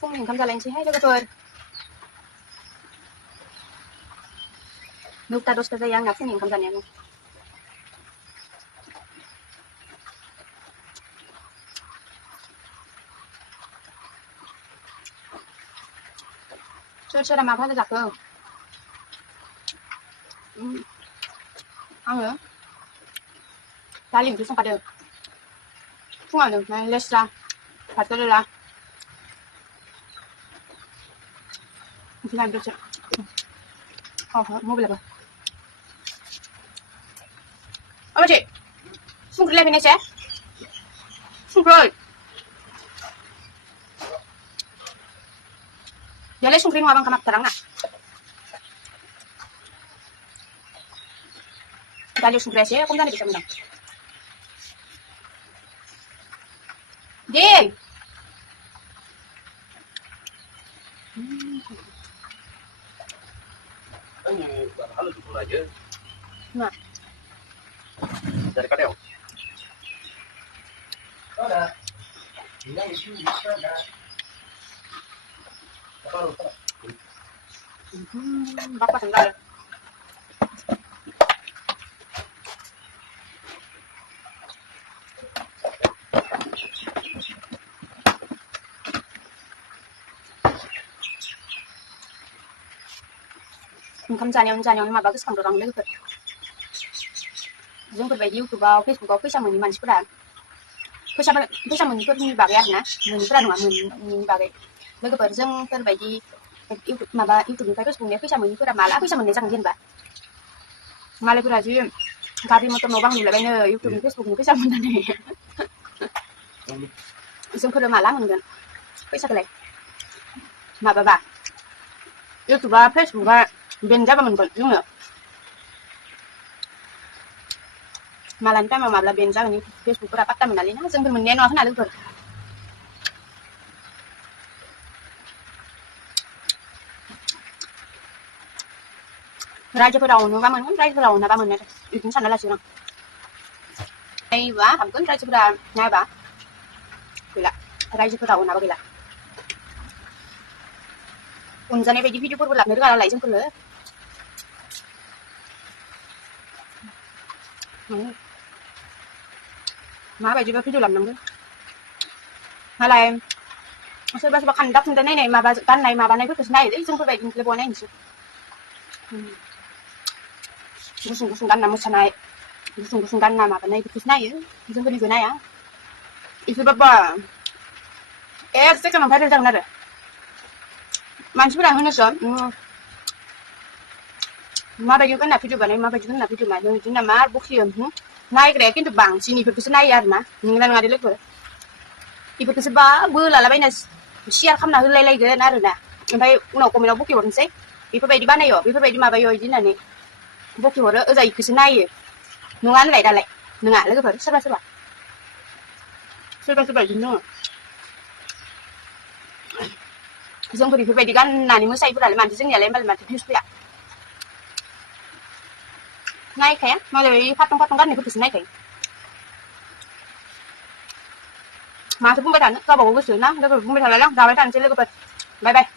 Phụng 감자렌치 해 logoper. Nukta dos kaza yang ngapun 감자냐. Chơi mà phát giặc cơ. Ăn nữa. Đã liền cứ xong cả được. Không ăn được này, let's ra. Phát cái ra. Thì làm được chưa? Mua về là rồi. Ơ chị. Xung lên bên này sẽ. Xung rồi. Giờ lấy xung riêng hoa bằng cả mặt terang nè. Kita lihat sumber saya, aku tidak bisa menang. Jin. Halo dulu aja. Nah. Dari kadeo. Ada. Bilang itu bisa ada. Apa? Bapak sendal. 감자냐 얼마 바그스 강도랑 레그 정도 왜 유튜브 페이스북 페이스북 문이 많지 그래 페이스북 문이 그 바게 하나 문이 그래 너 문이 바게 레그 버전 그 바기 유튜브 마바 유튜브 페이스북 내 페이스북 문이 그래 말아 페이스북 문이 장긴 봐 말에 그래 지금 가비 모터 노방 눌러 배너 유튜브 페이스북 페이스북 문다네 지금 그래 말아 문건 페이스북 그래 마바바 유튜브 페이스북 bên ra mình còn đúng nữa mà lần cái mà là bên ra như Facebook ra bắt tay mình là lên dương mình nghe nói thế nào được rồi ra cho cái đầu nữa ba mình ra cái đầu là ba mình này ý kiến sẵn đó là chưa nào đây quá thầm cứng ra cho cái ngay bà thì là ra cho cái đầu nào ba là 운전에 배기 비디오 보러 내려가 라이션 풀래. Má bà chỉ bà video làm nằm thôi. Mà là sao bà khăn đắp trên này mà bà căn này mà bà này cứ này đấy, xong tôi về cái bộ này nhỉ. Musun kan nama sanai. Musun kan nama bà này cứ này ấy, xong tôi đi cái này á. Itu bà. Sẽ cho nó phải được rằng này. Manchurian hơn nữa mà bây giờ cái nào video này mà bây giờ cái nào video này rồi chúng ta mà bốc hiểm này cái cái bảng xin ibu cái này mà nhưng là ngay được rồi ibu cái ba bữa là bây giờ share không nào lấy cái này rồi nè bây nó cũng nó bốc hiểm sẽ ibu bây đi bán này rồi ibu bây đi mà bây giờ thế này bốc hiểm rồi ở đây cái này nó ăn lại lấy cái phần sắp gì nữa Zong beri pribadi kan nani musa ibu dalam mandi zeng nyalain balik mandi bius ya. Naik ya, malah patung kan itu naik ya. Mà tôi cũng bây giờ nó có bộ cái sự nó pun bây giờ là nó, rồi bây giờ chơi lên cái bật, bye bye.